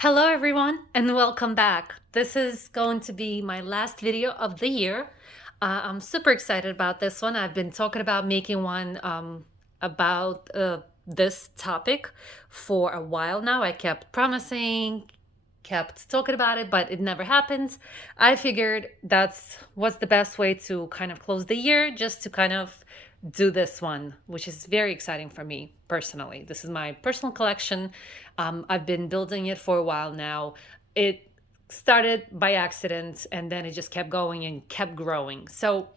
Hello everyone and welcome back. This is going to be my last video of the year. I'm super excited about this one. I've been talking about making one about this topic for a while now. I kept promising, kept talking about it, but it never happens. I figured that's what's the best way to kind of close the year, just to kind of do this one, which is very exciting for me personally. This is my personal collection. I've been building it for a while now. It started by accident and then it just kept going and kept growing. So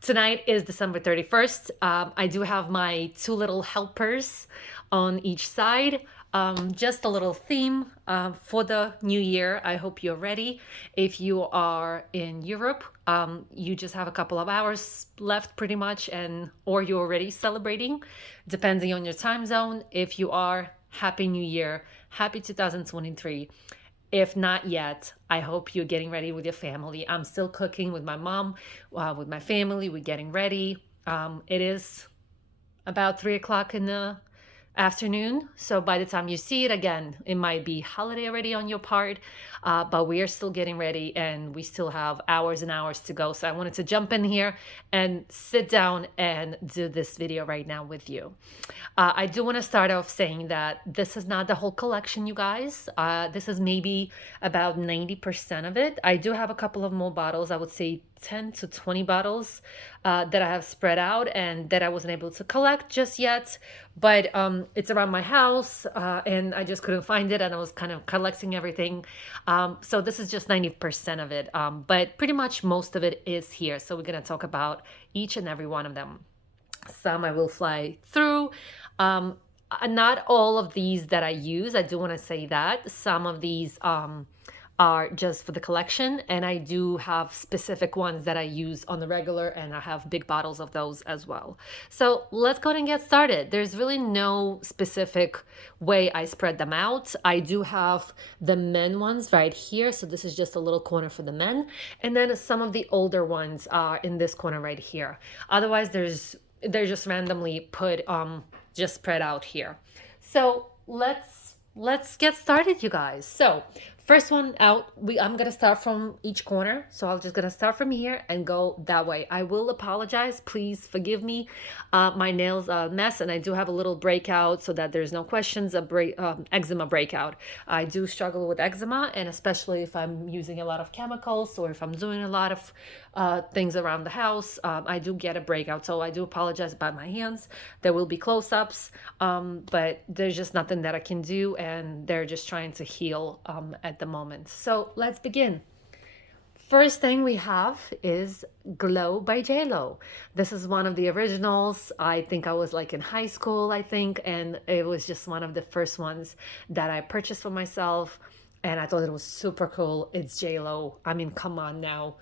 tonight is December 31st. I do have my two little helpers on each side. Just a little theme for the new year. I hope you're ready. If you are in Europe, you just have a couple of hours left pretty much, and or you're already celebrating, depending on your time zone. If you are, Happy New Year, Happy 2023. If not yet, I hope you're getting ready with your family. I'm still cooking with my mom, with my family. We're getting ready. It is about 3 o'clock in the afternoon. So by the time you see it again, it might be holiday already on your part, but we are still getting ready and we still have hours and hours to go. So I wanted to jump in here and sit down and do this video right now with you. I do want to start off saying that this is not the whole collection, you guys. This is maybe about 90% of it. I do have a couple of more bottles. I would say 10 to 20 bottles that I have spread out and that I wasn't able to collect just yet. But it's around my house and I just couldn't find it and I was kind of collecting everything. So this is just 90% of it. But pretty much most of it is here. So we're going to talk about each and every one of them. Some I will fly through. Not all of these that I use. I do want to say that some of these are just for the collection, and I do have specific ones that I use on the regular, and I have big bottles of those as well. So let's go ahead and get started. There's really no specific way I spread them out. I do have the men ones right here, so this is just a little corner for the men, and then some of the older ones are in this corner right here. Otherwise, they're just randomly put just spread out here. So let's get started, you guys. So first one out, I'm gonna start from each corner. So I'm just gonna start from here and go that way. I will apologize, please forgive me. My nails are a mess and I do have a little breakout, so that there's no questions, eczema breakout. I do struggle with eczema, and especially if I'm using a lot of chemicals or if I'm doing a lot of things around the house, I do get a breakout. So I do apologize about my hands. There will be close-ups, but there's just nothing that I can do, and they're just trying to heal at the moment. So let's begin. First thing we have is Glow by JLo. This is one of the originals. I think I was like in high school, I think, and it was just one of the first ones that I purchased for myself, and I thought it was super cool. It's JLo. I mean, come on now.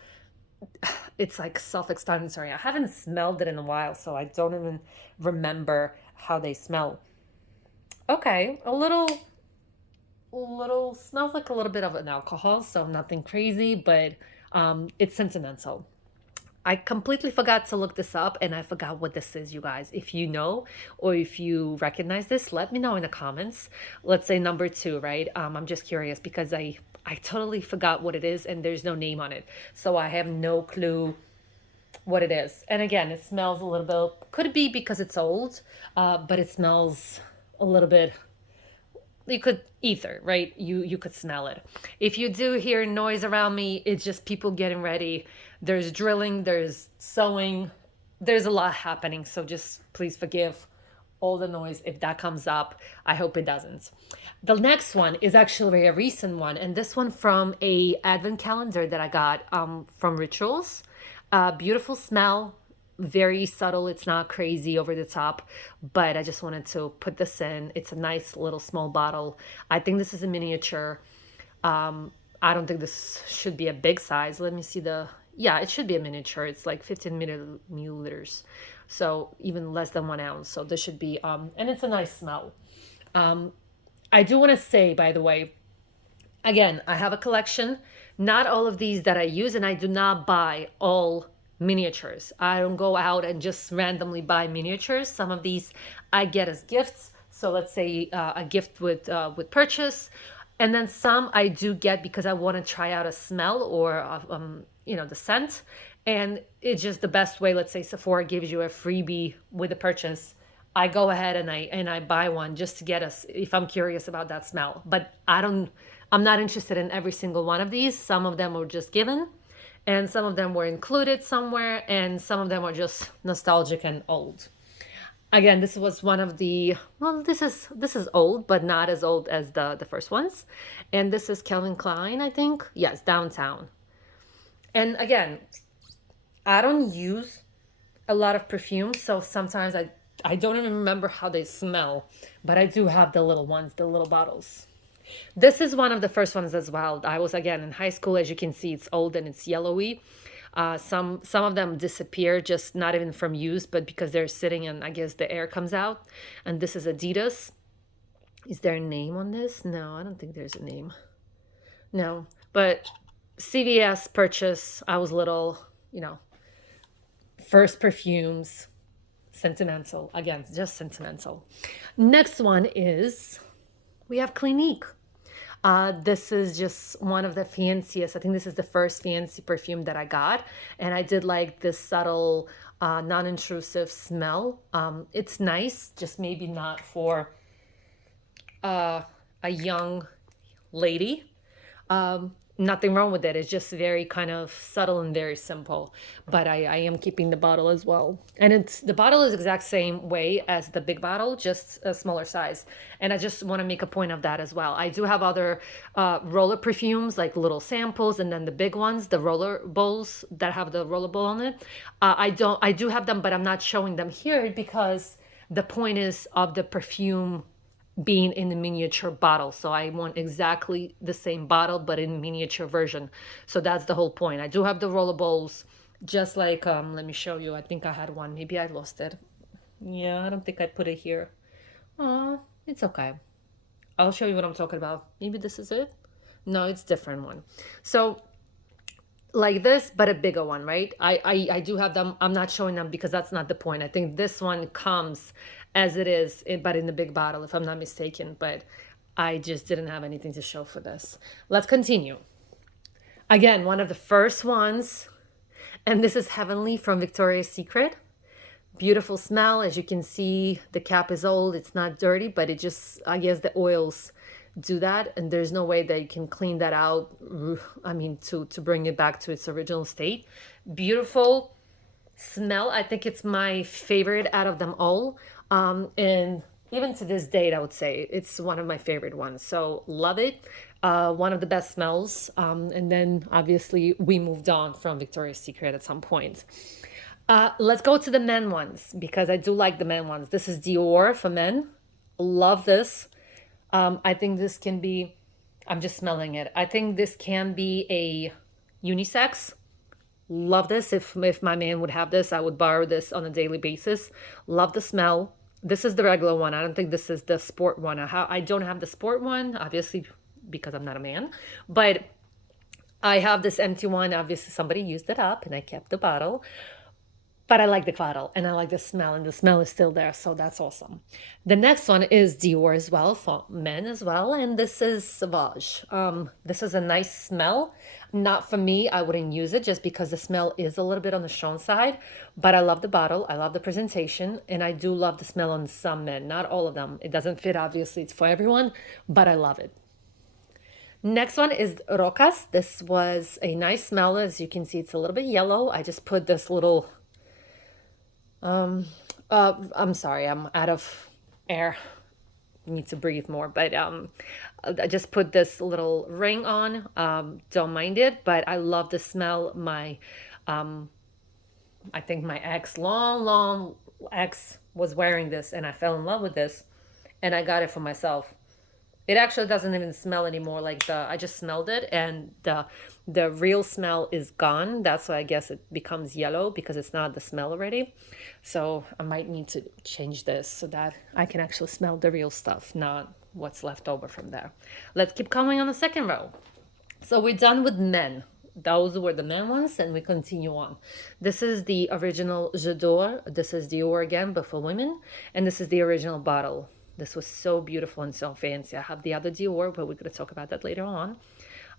It's like self-explanatory. I haven't smelled it in a while, so I don't even remember how they smell. Okay, a little smells like a little bit of an alcohol, so nothing crazy, but it's sentimental. I completely forgot to look this up and I forgot what this is, you guys. If you know or if you recognize this, let me know in the comments. Let's say number two, right? I'm just curious because I totally forgot what it is and there's no name on it. So I have no clue what it is. And again, it smells a little bit, could be because it's old, but it smells a little bit, you could ether, right? You could smell it. If you do hear noise around me, it's just people getting ready. There's drilling, there's sewing, there's a lot happening. So just please forgive all the noise if that comes up. I hope it doesn't. The next one is actually a recent one, and this one from a advent calendar that I got from Rituals. Beautiful smell, very subtle. It's not crazy over the top, but I just wanted to put this in. It's a nice little small bottle. I think this is a miniature. I don't think this should be a big size. Let me see yeah, it should be a miniature. It's like 15 milliliters. So even less than 1 ounce. So this should be, and it's a nice smell. I do want to say, by the way, again, I have a collection. Not all of these that I use, and I do not buy all miniatures. I don't go out and just randomly buy miniatures. Some of these I get as gifts. So let's say a gift with purchase. And then some I do get because I want to try out a smell or the scent. And it's just the best way. Let's say Sephora gives you a freebie with a purchase. I go ahead and I buy one just to get us if I'm curious about that smell. But I'm not interested in every single one of these. Some of them were just given, and some of them were included somewhere, and some of them are just nostalgic and old. Again, this was one of the, well, this is old, but not as old as the first ones. And this is Calvin Klein, I think. Yes, Downtown. And again, I don't use a lot of perfumes, so sometimes I don't even remember how they smell, but I do have the little ones, the little bottles. This is one of the first ones as well. I was again in high school. As you can see, it's old and it's yellowy. Some of them disappear, just not even from use, but because they're sitting and I guess the air comes out. And this is Adidas. Is there a name on this? No, I don't think there's a name. No, but CVS purchase. I was little, you know, first perfumes, sentimental. Again, just sentimental. Next one is we have Clinique. This is just one of the fanciest. I think this is the first fancy perfume that I got, and I did like this subtle, non-intrusive smell. It's nice, just maybe not for a young lady. Nothing wrong with it. It's just very kind of subtle and very simple. But I am keeping the bottle as well. And the bottle is exact same way as the big bottle, just a smaller size. And I just want to make a point of that as well. I do have other roller perfumes, like little samples, and then the big ones, the roller bowls that have the roller bowl on it. I do have them, but I'm not showing them here because the point is of the perfume being in the miniature bottle. So I want exactly the same bottle, but in miniature version. So that's the whole point. I do have the roller bowls, just like, let me show you. I think I had one. Maybe I lost it. Yeah, I don't think I put it here. Oh, it's okay. I'll show you what I'm talking about. Maybe this is it. No, it's different one. So like this, but a bigger one, right? I do have them. I'm not showing them because that's not the point. I think this one comes as it is, but in the big bottle, if I'm not mistaken. But I just didn't have anything to show for this. Let's continue. Again, one of the first ones, and this is Heavenly from Victoria's Secret. Beautiful smell. As you can see, the cap is old. It's not dirty, but it just, I guess the oils do that, and there's no way that you can clean that out. I mean, to bring it back to its original state. Beautiful smell. I think it's my favorite out of them all. And even to this date, I would say it's one of my favorite ones. So love it. One of the best smells. And then obviously we moved on from Victoria's Secret at some point. Let's go to the men ones because I do like the men ones. This is Dior for men. Love this. I think this can be, I'm just smelling it. I think this can be a unisex. Love this. If my man would have this, I would borrow this on a daily basis. Love the smell. This is the regular one. I don't think this is the sport one. I don't have the sport one, obviously, because I'm not a man. But I have this empty one. Obviously, somebody used it up and I kept the bottle. But I like the bottle and I like the smell, and the smell is still there. So that's awesome. The next one is Dior as well, for men as well. And this is Sauvage. This is a nice smell. Not for me. I wouldn't use it just because the smell is a little bit on the strong side. But I love the bottle. I love the presentation. And I do love the smell on some men. Not all of them. It doesn't fit, obviously. It's for everyone. But I love it. Next one is Rocas. This was a nice smell. As you can see, it's a little bit yellow. I just put this little... I'm sorry, I'm out of air. Need to breathe more, but I just put this little ring on. Don't mind it, but I love the smell. I think my long ex was wearing this, and I fell in love with this, and I got it for myself. It actually doesn't even smell anymore. Like I just smelled it, and the real smell is gone. That's why I guess it becomes yellow because it's not the smell already. So I might need to change this so that I can actually smell the real stuff, not what's left over from there. Let's keep going on the second row. So we're done with men. Those were the men ones, and we continue on. This is the original J'adore. This is Dior again, but for women. And this is the original bottle. This was so beautiful and so fancy. I have the other Dior, but we're going to talk about that later on.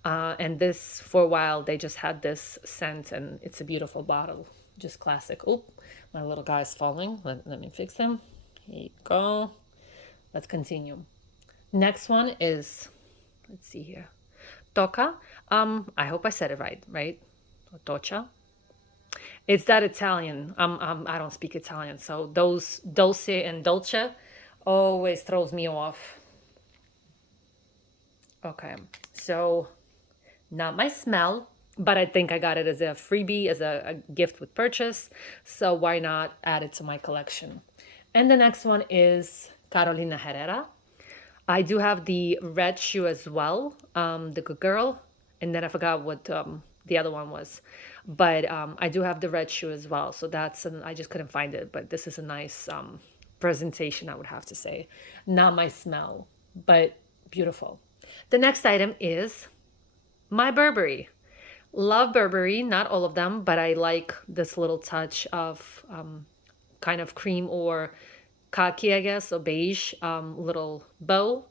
And this, for a while, they just had this scent, and it's a beautiful bottle. Just classic. Oop, my little guy's falling. Let me fix him. Here you go. Let's continue. Next one is, let's see here. Toca. I hope I said it right, right? Or Tocha. It's that Italian. I don't speak Italian, so those dulce and dolce always throws me off. Okay, so not my smell, but I think I got it as a freebie, as a gift with purchase. So why not add it to my collection? And the next one is Carolina Herrera. I do have the red shoe as well, the Good Girl, and then I forgot what the other one was, but I do have the red shoe as well. So I just couldn't find it, but this is a nice presentation, I would have to say. Not my smell, but beautiful. The next item is my Burberry. Love Burberry, not all of them, but I like this little touch of kind of cream or khaki, I guess, or beige little bow.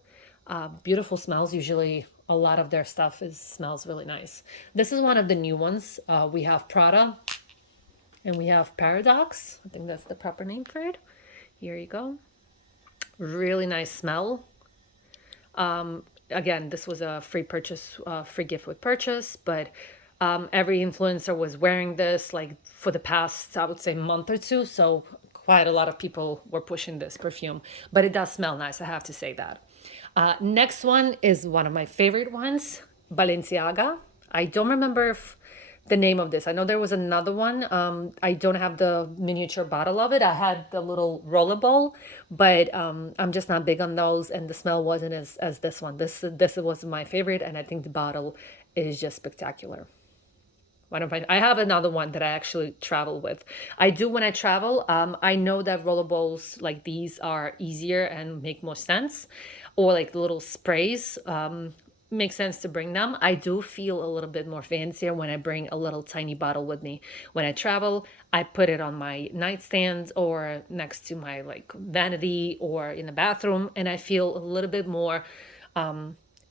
Beautiful smells. Usually, a lot of their stuff smells really nice. This is one of the new ones. We have Prada and we have Paradox. I think that's the proper name for it. Here you go. Really nice smell. Again, this was a free purchase, free gift with purchase, but every influencer was wearing this like for the past, I would say, month or two. So quite a lot of people were pushing this perfume, but it does smell nice. I have to say that. Next one is one of my favorite ones, Balenciaga. I don't remember if the name of this. I know there was another one. I don't have the miniature bottle of it. I had the little rollerball, but I'm just not big on those, and the smell wasn't as this one. This was my favorite, and I think the bottle is just spectacular. I have another one that I actually travel with. I do when I travel. I know that rollerballs like these are easier and make more sense, or like little sprays. Make sense to bring them. I do feel a little bit more fancier when I bring a little tiny bottle with me. When I travel, I put it on my nightstand or next to my like vanity or in the bathroom, and I feel a little bit more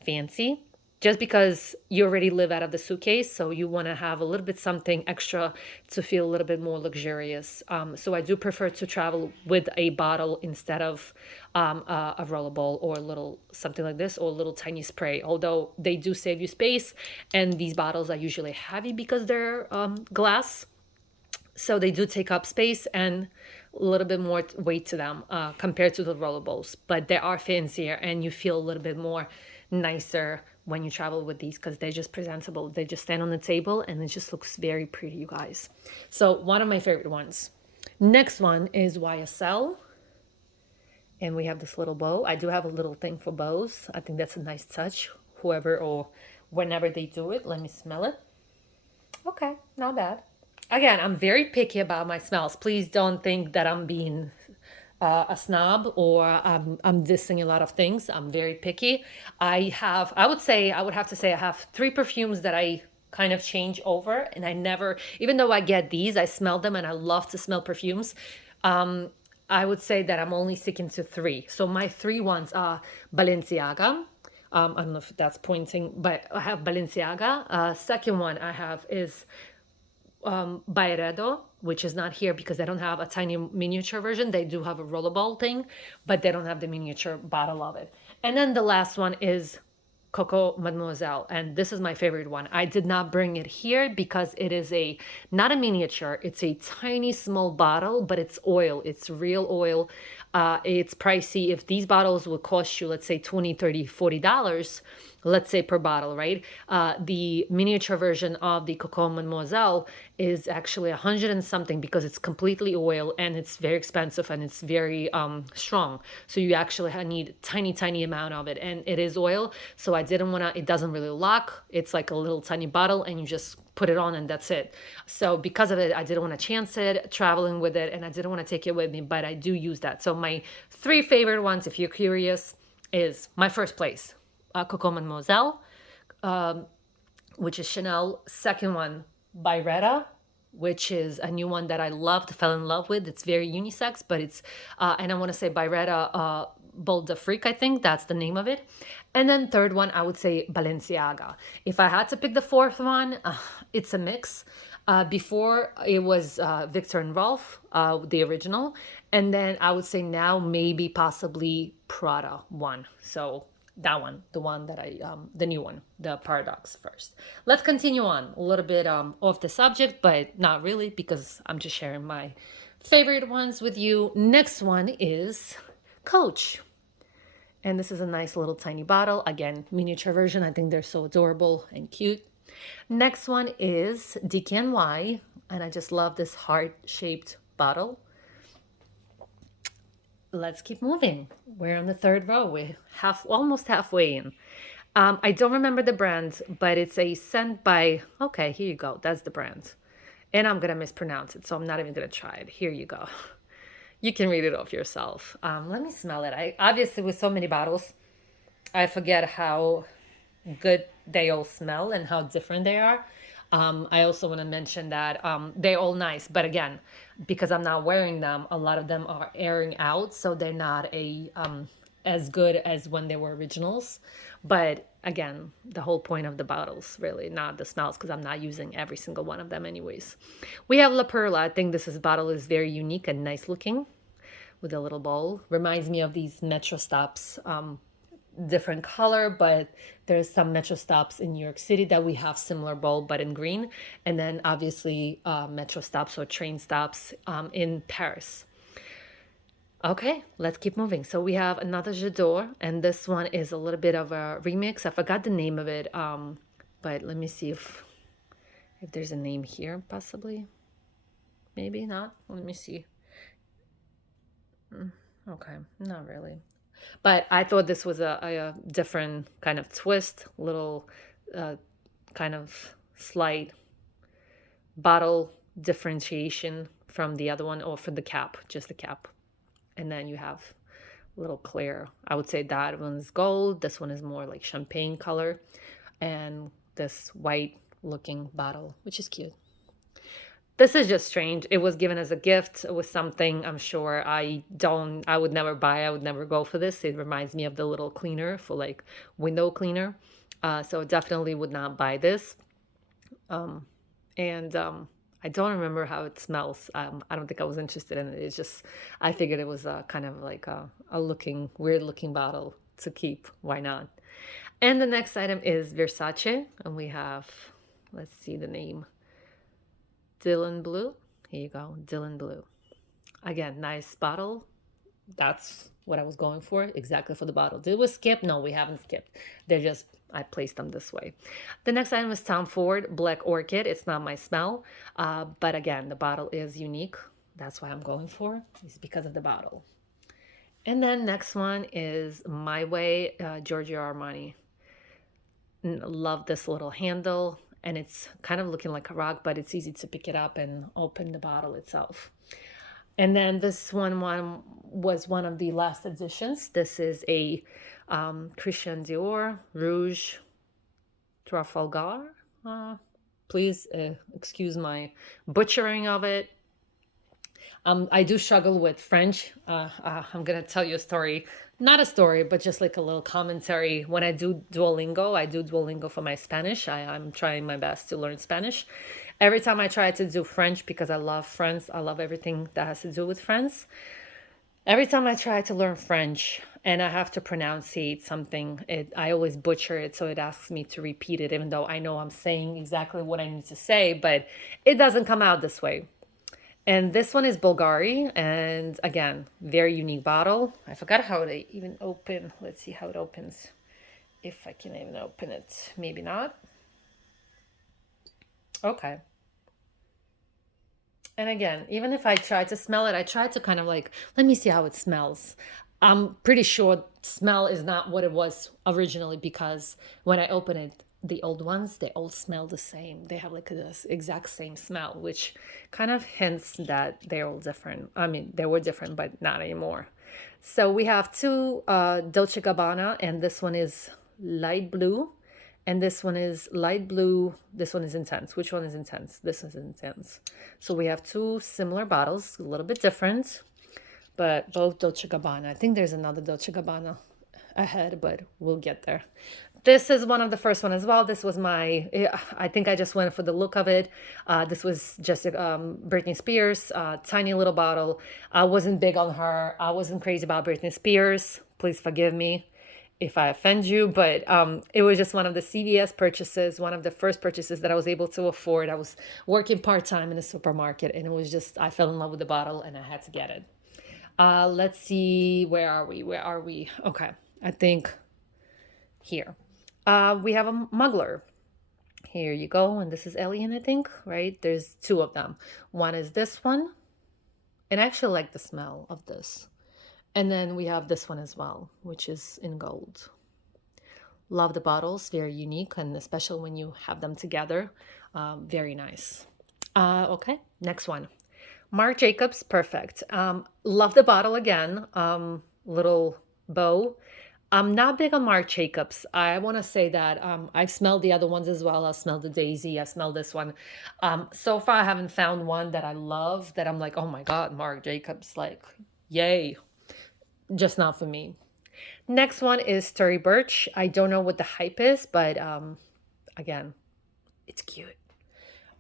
fancy just because you already live out of the suitcase, so you want to have a little bit something extra to feel a little bit more luxurious. So I do prefer to travel with a bottle instead of a rollerball or a little something like this or a little tiny spray, although they do save you space, and these bottles are usually heavy because they're glass, so they do take up space and a little bit more weight to them compared to the rollerballs, but they are fancier and you feel a little bit more nicer when you travel with these because they're just presentable. They just stand on the table and it just looks very pretty, you guys. So one of my favorite ones. Next one is YSL. And we have this little bow. I do have a little thing for bows. I think that's a nice touch. Whoever or whenever they do it, let me smell it. Okay, not bad. Again, I'm very picky about my smells. Please don't think that I'm being a snob or I'm dissing a lot of things. I'm very picky. I would have to say I have three perfumes that I kind of change over, and I never, even though I get these, I smell them and I love to smell perfumes. I would say that I'm only sticking to three. So my three ones are Balenciaga. I don't know if that's pointing, but I have Balenciaga. Second one I have is Byredo, which is not here because they don't have a tiny miniature version. They do have a rollerball thing, but they don't have the miniature bottle of it. And then the last one is Coco Mademoiselle, and this is my favorite one. I did not bring it here because it is not a miniature. It's a tiny small bottle, but it's oil. It's real oil. It's pricey. If these bottles would cost you, let's say 20, 30, $40, let's say per bottle, right? The miniature version of the Coco Mademoiselle is actually 100 and something because it's completely oil and it's very expensive and it's very strong. So you actually need tiny amount of it, and it is oil. So I didn't want to, it doesn't really lock. It's like a little tiny bottle and you just put it on and that's it. So because of it, I didn't want to chance it traveling with it, and I didn't want to take it with me, but I do use that. So my three favorite ones, if you're curious, is my first place, Coco Mademoiselle, which is Chanel. Second one, Byretta, which is a new one that I loved, fell in love with. It's very unisex, but it's, and I want to say Byretta Bold the Freak, I think that's the name of it. And then third one, I would say Balenciaga. If I had to pick the fourth one, it's a mix. Before it was Victor and Rolf, the original, and then I would say now maybe possibly Prada one. So that one, the one that the new one, the Paradox first. Let's continue on a little bit off the subject, but not really because I'm just sharing my favorite ones with you. Next one is Coach. And this is a nice little tiny bottle. Again, miniature version. I think they're so adorable and cute. Next one is DKNY. And I just love this heart-shaped bottle. Let's keep moving. We're on the third row. We're almost halfway in. I don't remember the brand, but it's a scent by, okay, here you go. That's the brand. And I'm going to mispronounce it, so I'm not even going to try it. Here you go. You can read it off yourself. Let me smell it. I obviously, with so many bottles, I forget how good they all smell and how different they are. I also want to mention that they're all nice, but again, because I'm not wearing them, a lot of them are airing out, so they're not as good as when they were originals. But again, the whole point of the bottles, really, not the smells, because I'm not using every single one of them anyways. We have La Perla. I think this bottle is very unique and nice looking with a little bowl. Reminds me of these Metro stops, different color, but there's some Metro stops in New York City that we have similar bowl, but in green. And then obviously Metro stops or train stops in Paris. Okay, let's keep moving. So we have another J'adore, and this one is a little bit of a remix. I forgot the name of it, but let me see if there's a name here, possibly. Maybe not. Let me see. Okay, not really. But I thought this was a different kind of twist, little kind of slight bottle differentiation from the other one, or for the cap, just the cap. And then you have a little clear. I would say that one's gold. This one is more like champagne color. And this white looking bottle, which is cute. This is just strange. It was given as a gift. It was something I'm sure I would never buy. I would never go for this. It reminds me of the little cleaner for like window cleaner. So definitely would not buy this. And I don't remember how it smells. I don't think I was interested in it. It's just, I figured it was a kind of like a weird looking bottle to keep. Why not? And the next item is Versace. And we have, let's see the name. Dylan Blue. Here you go, Dylan Blue. Again, nice bottle. That's what I was going for, exactly for the bottle. Did we skip? No, we haven't skipped. They're just, I placed them this way. The next item is Tom Ford Black Orchid. It's not my smell, but again, the bottle is unique. That's why I'm going for, is because of the bottle. And then next one is My Way, Giorgio Armani. Love this little handle. And it's kind of looking like a rock, but it's easy to pick it up and open the bottle itself. And then this one was one of the last editions. This is a Christian Dior Rouge Trafalgar. Please excuse my butchering of it. I do struggle with French. I'm going to tell you a story. Not a story, but just like a little commentary. When I do Duolingo for my Spanish. I'm trying my best to learn Spanish. Every time I try to do French, because I love France, I love everything that has to do with France. Every time I try to learn French and I have to pronunciate something, I always butcher it. So it asks me to repeat it, even though I know I'm saying exactly what I need to say, but it doesn't come out this way. And this one is Bulgari, and again, very unique bottle. I forgot how they even open. Let's see how it opens. If I can even open it. Maybe not. Okay. And again, even if I try to smell it, I try to kind of like, let me see how it smells. I'm pretty sure smell is not what it was originally, because when I open it, the old ones, they all smell the same. They have like this exact same smell, which kind of hints that they're all different. I mean, they were different, but not anymore. So we have two Dolce Gabbana, and this one is light blue, and this one is light blue. This one is intense. Which one is intense? This is intense. So we have two similar bottles, a little bit different, but both Dolce Gabbana. I think there's another Dolce Gabbana ahead, but we'll get there. This is one of the first one as well. This was my, I think I just went for the look of it. This was just Britney Spears, tiny little bottle. I wasn't big on her. I wasn't crazy about Britney Spears. Please forgive me if I offend you, but it was just one of the CVS purchases, one of the first purchases that I was able to afford. I was working part-time in a supermarket, and it was just, I fell in love with the bottle and I had to get it. Let's see, where are we? Where are we? Okay, I think here. We have a muggler. Here you go, and this is Alien, I think, right? There's two of them. One is this one, and I actually like the smell of this. And then we have this one as well, which is in gold. Love the bottles, very unique, and especially when you have them together, very nice. Okay, next one. Marc Jacobs, perfect. Love the bottle again. Little bow. I'm not big on Marc Jacobs. I want to say that I've smelled the other ones as well. I've smelled the Daisy. I smelled this one. So far, I haven't found one that I love that I'm like, oh my God, Marc Jacobs. Like, yay. Just not for me. Next one is Tory Burch. I don't know what the hype is, but again, it's cute.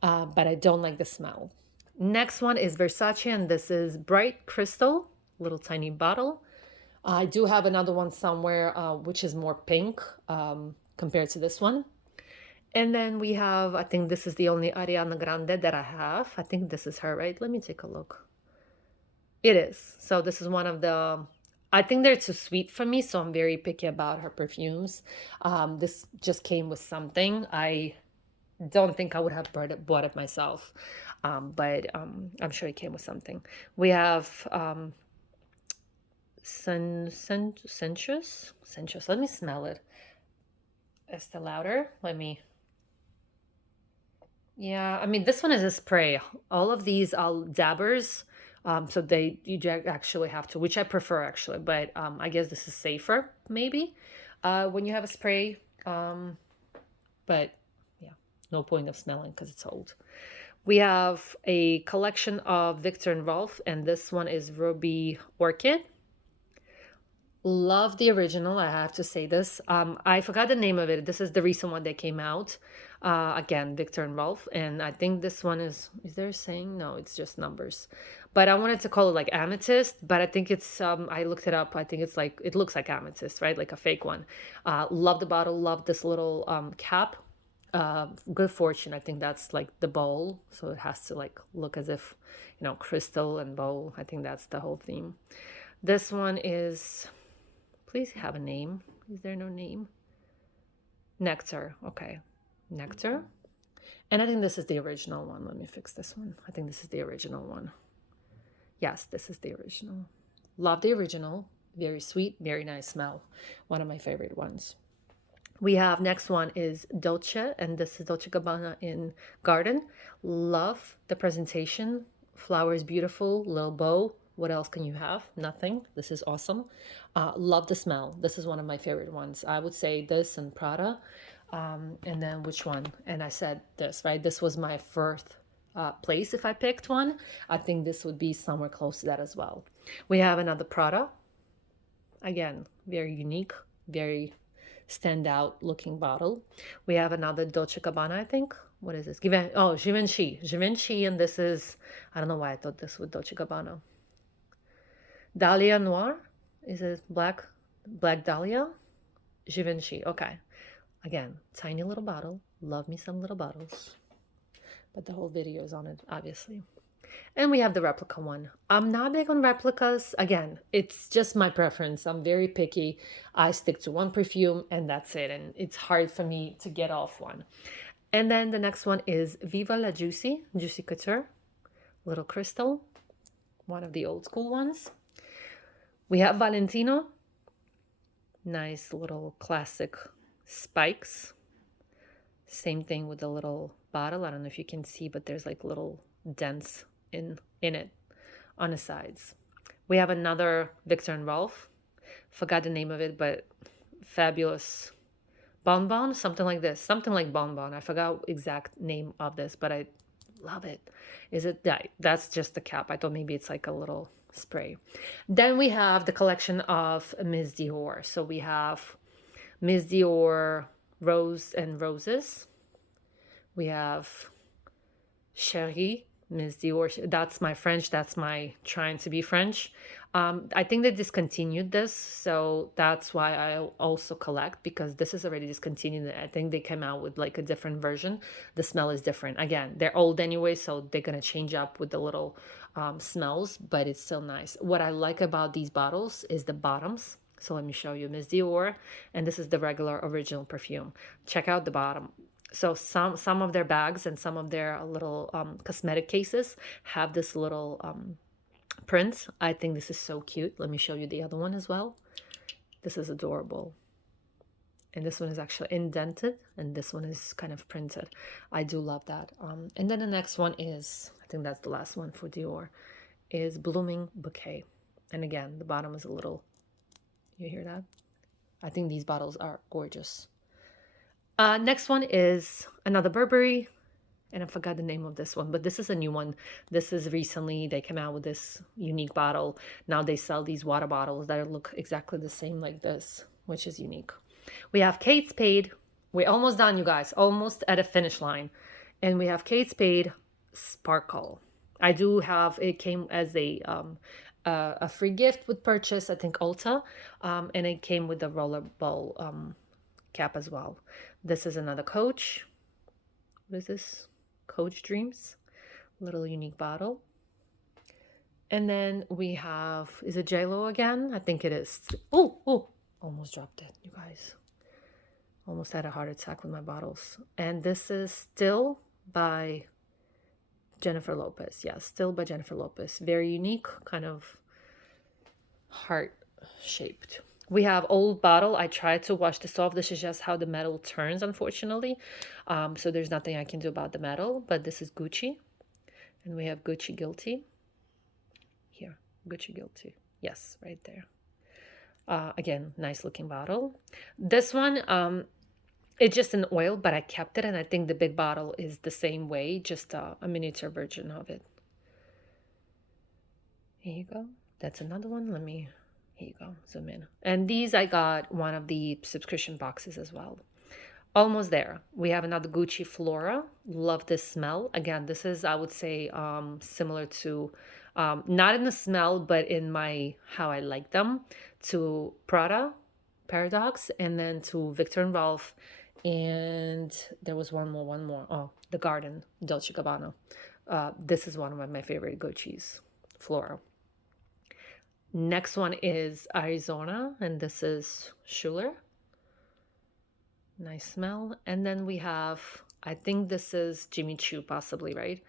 But I don't like the smell. Next one is Versace, and this is Bright Crystal, little tiny bottle. I do have another one somewhere, which is more pink compared to this one. And then we have, I think this is the only Ariana Grande that I have. I think this is her, right? Let me take a look. It is. So this is one of the, I think they're too sweet for me, so I'm very picky about her perfumes. This just came with something. I don't think I would have bought it myself, but I'm sure it came with something. We have Sensuous. Sensuous. Let me smell it. Estee Lauder. Let me. Yeah, I mean this one is a spray. All of these are dabbers, so you actually have to, which I prefer actually, but I guess this is safer maybe when you have a spray. But yeah, no point of smelling because it's old. We have a collection of Victor and Rolf, and this one is Ruby Orchid. Love the original, I have to say this. I forgot the name of it. This is the recent one that came out. Again, Victor and Rolf. And I think this one is there a saying? No, it's just numbers. But I wanted to call it like amethyst, but I think it's, I looked it up. I think it's like, it looks like amethyst, right? Like a fake one. Love the bottle, love this little cap. Good fortune, I think that's like the bowl. So it has to like look as if, crystal and bowl. I think that's the whole theme. This one is, please have a name. Is there no name? Nectar. Okay. Nectar. And I think this is the original one. Let me fix this one. I think this is the original one. Yes, this is the original. Love the original. Very sweet, very nice smell. One of my favorite ones. We have next one is Dolce, and this is Dolce Gabbana in Garden. Love the presentation. Flower is beautiful, little bow. What else can you have? Nothing. This is awesome. Love the smell. This is one of my favorite ones. I would say this and Prada. And then which one? And I said this, right? This was my first place if I picked one. I think this would be somewhere close to that as well. We have another Prada. Again, very unique, very standout looking bottle. We have another Dolce Gabbana, I think. What is this? Givenchy. Givenchy, and this is, I don't know why I thought this was Dolce Gabbana. Dahlia Noir. Is it black Dahlia? Givenchy. Okay. Again, tiny little bottle. Love me some little bottles. But the whole video is on it, obviously. And we have the replica one. I'm not big on replicas. Again, it's just my preference. I'm very picky. I stick to one perfume and that's it. And it's hard for me to get off one. And then the next one is Viva la Juicy Couture. Little crystal. One of the old school ones. We have Valentino. Nice little classic spikes. Same thing with the little bottle. I don't know if you can see, but there's like little dents in it on the sides. We have another Victor and Rolf. Forgot the name of it, but fabulous. Bonbon, something like this. Something like Bonbon. I forgot exact name of this, but I love it. Is it that? That's just the cap. I thought maybe it's like a little spray. Then we have the collection of Miss Dior. So we have Miss Dior Rose and Roses. We have Chérie, Miss Dior. That's my French. That's my trying to be French. I think they discontinued this, so that's why I also collect, because this is already discontinued. I think they came out with like a different version. The smell is different. Again, they're old anyway, so they're gonna change up with the little smells, but it's still nice. What I like about these bottles is the bottoms. So let me show you Miss Dior, and this is the regular original perfume. Check out the bottom. So some of their bags and some of their little cosmetic cases have this little print. I think this is so cute. Let me show you the other one as well. This is adorable. And this one is actually indented, and this one is kind of printed. I do love that. And then the next one is, I think that's the last one for Dior, is Blooming Bouquet. And again, the bottom is a little, you hear that? I think these bottles are gorgeous. Next one is another Burberry, and I forgot the name of this one, but this is a new one. This is recently, they came out with this unique bottle. Now they sell these water bottles that look exactly the same like this, which is unique. We have Kate Spade. We're almost done, you guys, almost at a finish line. And we have Kate Spade Sparkle. I do have, it came as a free gift with purchase, I think Ulta, and it came with the rollerball cap as well. This is another Coach. What is this? Coach Dreams. Little unique bottle. And then we have, is it JLo again? I think it is. Oh, almost dropped it, you guys. Almost had a heart attack with my bottles. And this is Still by Jennifer Lopez. Yeah, Still by Jennifer Lopez. Very unique, kind of heart shaped. We have old bottle. I tried to wash this off. This is just how the metal turns, unfortunately. So there's nothing I can do about the metal, but this is Gucci. And we have Gucci Guilty. Here, Gucci Guilty. Yes, right there. Again, nice looking bottle. This one, it's just an oil, but I kept it, and I think the big bottle is the same way, just a miniature version of it. Here you go. That's another one. Here you go, zoom in. And these I got one of the subscription boxes as well. Almost there. We have another Gucci Flora. Love this smell. Again, this is, I would say, similar to, not in the smell, but in my, how I like them, to Prada, Paradox, and then to Victor and Rolf. And there was one more. Oh, the Garden, Dolce Gabbana. This is one of my favorite Gucci's, Flora. Next one is Arizona, and this is Schuller. Nice smell. And then we have, I think this is Jimmy Choo, possibly, right?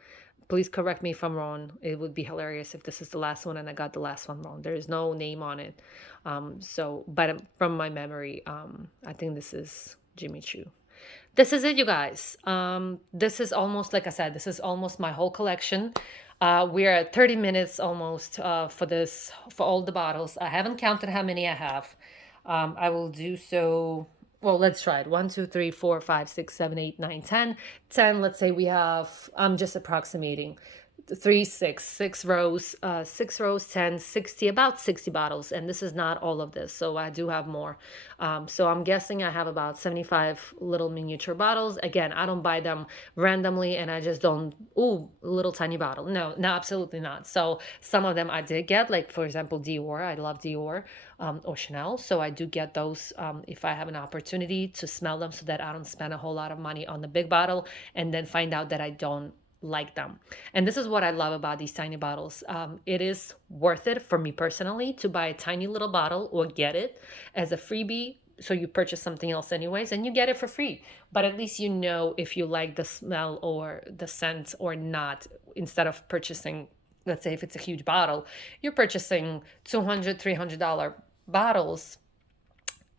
Please correct me if I'm wrong. It would be hilarious if this is the last one and I got the last one wrong. There is no name on it. But from my memory, I think this is Jimmy Choo. This is it, you guys. This is almost, like I said, this is almost my whole collection. We're at 30 minutes almost for all the bottles. I haven't counted how many I have. I will do so. Well, let's try it. 1, 2, 3, 4, 5, 6, 7, 8, 9, 10. 10, let's say we have, I'm just approximating. 3, 6 rows, 6 rows, 10, 60, about 60 bottles. And this is not all of this, so I do have more. So I'm guessing I have about 75 little miniature bottles. Again, I don't buy them randomly, and I just don't, ooh, little tiny bottle. No, absolutely not. So some of them I did get, like for example, Dior. I love Dior, or Chanel. So I do get those if I have an opportunity to smell them, so that I don't spend a whole lot of money on the big bottle and then find out that I don't like them. And this is what I love about these tiny bottles. It is worth it for me personally to buy a tiny little bottle or get it as a freebie. So you purchase something else anyways and you get it for free. But at least you know if you like the smell or the scent or not, instead of purchasing, let's say if it's a huge bottle, you're purchasing $200, $300 bottles,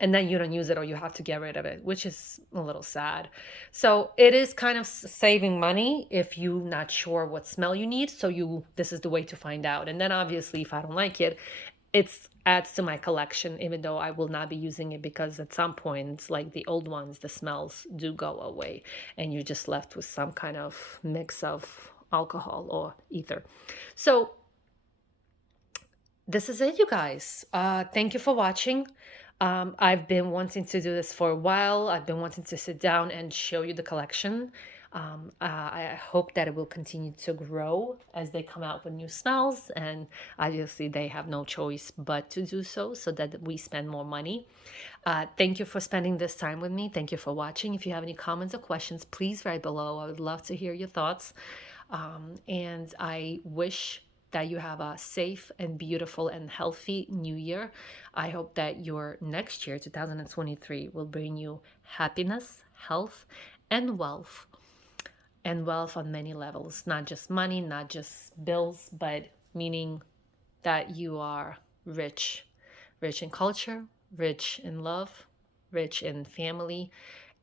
and then you don't use it or you have to get rid of it, which is a little sad. So it is kind of saving money if you're not sure what smell you need. So this is the way to find out. And then obviously if I don't like it, it adds to my collection, even though I will not be using it, because at some point, like the old ones, the smells do go away and you're just left with some kind of mix of alcohol or ether. So this is it, you guys. Thank you for watching. I've been wanting to do this for a while. I've been wanting to sit down and show you the collection. I hope that it will continue to grow as they come out with new smells, and obviously they have no choice but to do so, so that we spend more money. Thank you for spending this time with me. Thank you for watching. If you have any comments or questions, please write below. I would love to hear your thoughts. And I wish that you have a safe and beautiful and healthy new year. I hope that your next year, 2023, will bring you happiness, health, and wealth. And wealth on many levels, not just money, not just bills, but meaning that you are rich, rich in culture, rich in love, rich in family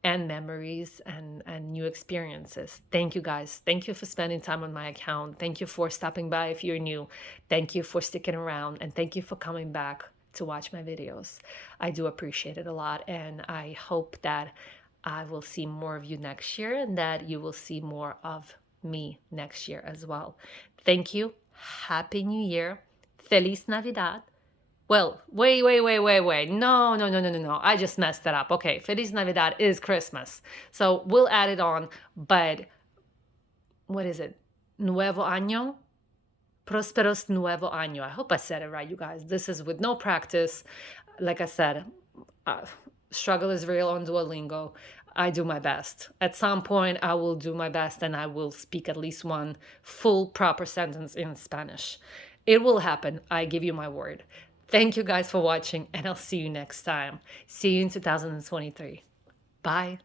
and memories and new experiences. Thank you guys. Thank you for spending time on my account. Thank you for stopping by if you're new. Thank you for sticking around, and thank you for coming back to watch my videos. I do appreciate it a lot, and I hope that I will see more of you next year and that you will see more of me next year as well. Thank you. Happy New Year. Feliz Navidad. Well, wait. No. I just messed that up. Okay, Feliz Navidad is Christmas. So we'll add it on, but what is it? Nuevo Año? Prosperos Nuevo Año. I hope I said it right, you guys. This is with no practice. Like I said, uh, struggle is real on Duolingo. I do my best. At some point, I will do my best and I will speak at least one full, proper sentence in Spanish. It will happen. I give you my word. Thank you guys for watching, and I'll see you next time. See you in 2023. Bye.